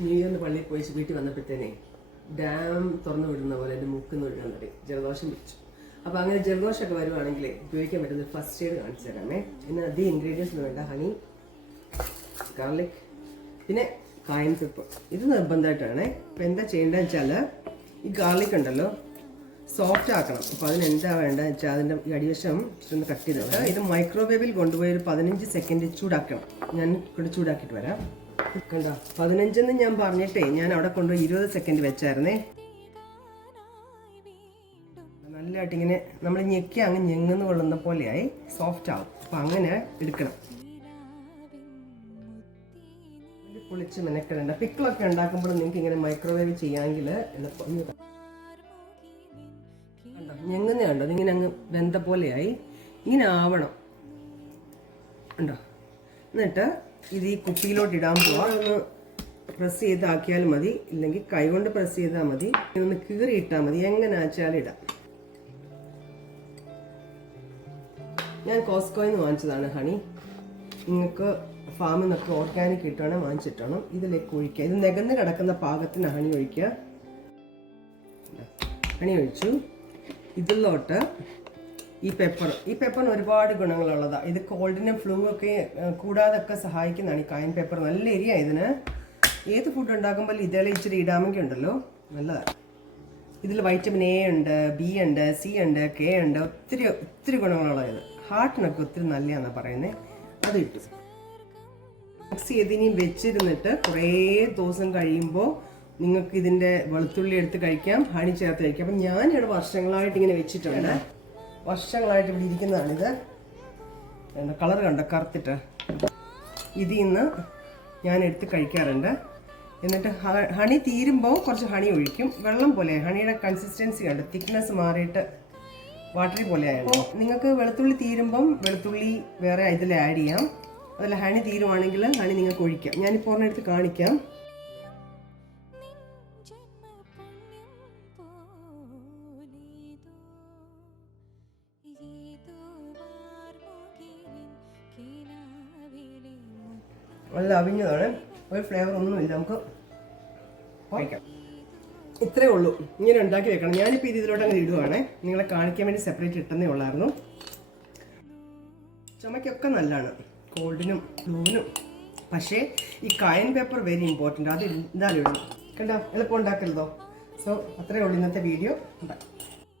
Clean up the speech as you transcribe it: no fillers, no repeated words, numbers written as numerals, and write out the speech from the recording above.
New ഇയറിന് പള്ളിയിൽ പോയി വീട്ടിൽ വന്നപ്പോഴത്തേനെ ഡാം തുറന്നു വിടുന്ന പോലെ എൻ്റെ മൂക്കിന്ന് ഒഴുകാൻ തുടങ്ങി, ജലദോഷം പിടിച്ചു. അപ്പോൾ അങ്ങനെ ജലദോഷമൊക്കെ വരുവാണെങ്കിൽ ഉപയോഗിക്കാൻ പറ്റുന്ന ഫസ്റ്റ് എയ്ഡ് കാണിച്ചു തരാമേ. പിന്നെ അധികം ഇൻഗ്രീഡിയൻസ് വേണ്ട. ഹണി, ഗാർലിക്, പിന്നെ കായം പെപ്പർ. ഇത് നിർബന്ധമായിട്ടാണ്. അപ്പോൾ എന്താ ചെയ്യേണ്ടതെന്ന് വെച്ചാൽ ഈ ഗാർലിക് ഉണ്ടല്ലോ സോഫ്റ്റ് ആക്കണം. അപ്പോൾ അതിനെന്താ വേണ്ടതെന്ന് വെച്ചാൽ അതിൻ്റെ ഈ അടിവശം ഒന്ന് കട്ട് ചെയ്ത് ഇത് മൈക്രോവേവിൽ കൊണ്ടുപോയി ഒരു 15 സെക്കൻഡ് ചൂടാക്കണം. ഞാൻ കൊണ്ട് ചൂടാക്കിയിട്ട് വരാം. കണ്ടോ, 15 ഞാൻ പറഞ്ഞിട്ടേ ഞാൻ അവിടെ കൊണ്ടുപോയി 20 സെക്കൻഡ് വെച്ചായിരുന്നേ. നല്ലതായിട്ട് ഇങ്ങനെ നമ്മൾ ഞെക്കി അങ്ങ് ഞെങ്ങുന്ന കൊള്ളുന്ന പോലെയായി സോഫ്റ്റ് ആവും. അപ്പം അങ്ങനെ എടുക്കണം. പൊളിച്ച് മെനക്കെടേണ്ട. പിക്കിളൊക്കെ ഉണ്ടാക്കുമ്പോൾ നിങ്ങൾക്ക് ഇങ്ങനെ മൈക്രോവേവ് ചെയ്യാമെങ്കിൽ എളുപ്പം. കണ്ടോ, ഞെങ്ങുന്ന കണ്ടോ, ഇതിങ്ങനെ അങ്ങ് വെന്ത പോലെയായി. ഇങ്ങനെ ആവണം. ഉണ്ടോ? എന്നിട്ട് ഇത് ഈ കുപ്പിയിലോട്ട് ഇടാൻ പോവാം. ഒന്ന് പ്രസ് ചെയ്താക്കിയാൽ മതി, ഇല്ലെങ്കിൽ കൈകൊണ്ട് പ്രസ് ചെയ്താൽ മതി. ഒന്ന് കീറി ഇട്ടാൽ മതി. എങ്ങനെ വെച്ചാലും ഇടാം. ഞാൻ കോസ്കോയിൽ നിന്ന് വാങ്ങിച്ചതാണ് ഹണി. നിങ്ങൾക്ക് ഫാമിൽ നിന്നൊക്കെ ഓർഗാനിക് ഇട്ടാണ് വാങ്ങിച്ചിട്ടാണ്. ഇതിലേക്ക് ഒഴിക്കുക. ഇത് നികന്ന് കിടക്കുന്ന പാകത്തിന് ഹണി ഒഴിക്കുക. ഹണി ഒഴിച്ചു. ഇതിലോട്ട് ഈ പെപ്പറിന് ഒരുപാട് ഗുണങ്ങളുള്ളതാണ്. ഇത് കോൾഡിനും ഫ്ലൂവും ഒക്കെ കൂടാതൊക്കെ സഹായിക്കുന്നതാണ് ഈ കായൻ പെപ്പർ. നല്ല എരിയാണ് ഇതിന്. ഏത് ഫുഡ് ഉണ്ടാക്കുമ്പോൾ ഇതേലെ ഇച്ചിരി ഇടാമെങ്കിൽ ഉണ്ടല്ലോ നല്ലതാണ്. ഇതിൽ വൈറ്റമിൻ എ ഉണ്ട്, ബി ഉണ്ട്, സി ഉണ്ട്, കെ ഉണ്ട്. ഒത്തിരി ഗുണങ്ങളുള്ളത്. ഹാർട്ടിനൊക്കെ ഒത്തിരി നല്ലതാണെന്നാണ് പറയുന്നത്. അത് ഇട്ടു. മിക്സ് ചെയ്തിനിയും വെച്ചിരുന്നിട്ട് കുറേ ദിവസം കഴിയുമ്പോൾ നിങ്ങൾക്ക് ഇതിൻ്റെ വെളുത്തുള്ളി എടുത്ത് കഴിക്കാം, ഹണി ചേർത്ത് കഴിക്കാം. അപ്പം ഞാനിവിടെ വർഷങ്ങളായിട്ട് ഇങ്ങനെ വെച്ചിട്ടുണ്ട്. വർഷങ്ങളായിട്ട് ഇവിടെ ഇരിക്കുന്നതാണിത്. എന്താ കളർ കണ്ടോ, കറുത്തിട്ട്. ഇതിൽ നിന്ന് ഞാൻ എടുത്ത് കഴിക്കാറുണ്ട്. എന്നിട്ട് ഹണി തീരുമ്പോൾ കുറച്ച് ഹണി ഒഴിക്കും. വെള്ളം പോലെ ഹണിയുടെ കൺസിസ്റ്റൻസി കണ്ട് തിക്നെസ് മാറിയിട്ട് വാട്ടറി പോലെ ആയിരുന്നു. നിങ്ങൾക്ക് വെളുത്തുള്ളി തീരുമ്പം വെളുത്തുള്ളി വേറെ ഇതിൽ ആഡ് ചെയ്യാം. അതല്ല ഹണി തീരുവാണെങ്കിൽ ഹണി നിങ്ങൾക്ക് ഒഴിക്കാം. ഞാനിപ്പോൾ ഒരെണ്ണം എടുത്ത് കാണിക്കാം. നല്ല അവിഞ്ഞതാണ്. ഒരു ഫ്ലേവർ ഒന്നുമില്ല. നമുക്ക് കഴിക്കാം. ഇത്രയേ ഉള്ളൂ. ഇങ്ങനെ ഉണ്ടാക്കി വെക്കണം. ഞാനിപ്പോൾ ഇതിലോട്ട് അങ്ങനെ ഇടുവാണേ. നിങ്ങളെ കാണിക്കാൻ വേണ്ടി സെപ്പറേറ്റ് ഇട്ടെന്നേ ഉള്ളായിരുന്നു. ചുമയ്ക്കൊക്കെ നല്ലതാണ്, കോൾഡിനും ഫ്ലൂവിനും. പക്ഷേ ഈ കായൻ പേപ്പർ വെരി ഇമ്പോർട്ടൻ്റ്. അത് എന്തായാലും ഇടണം. കണ്ടോ, എളുപ്പം ഉണ്ടാക്കരുതോ. സോ അത്രയേ ഉള്ളൂ ഇന്നത്തെ വീഡിയോ. ബൈ.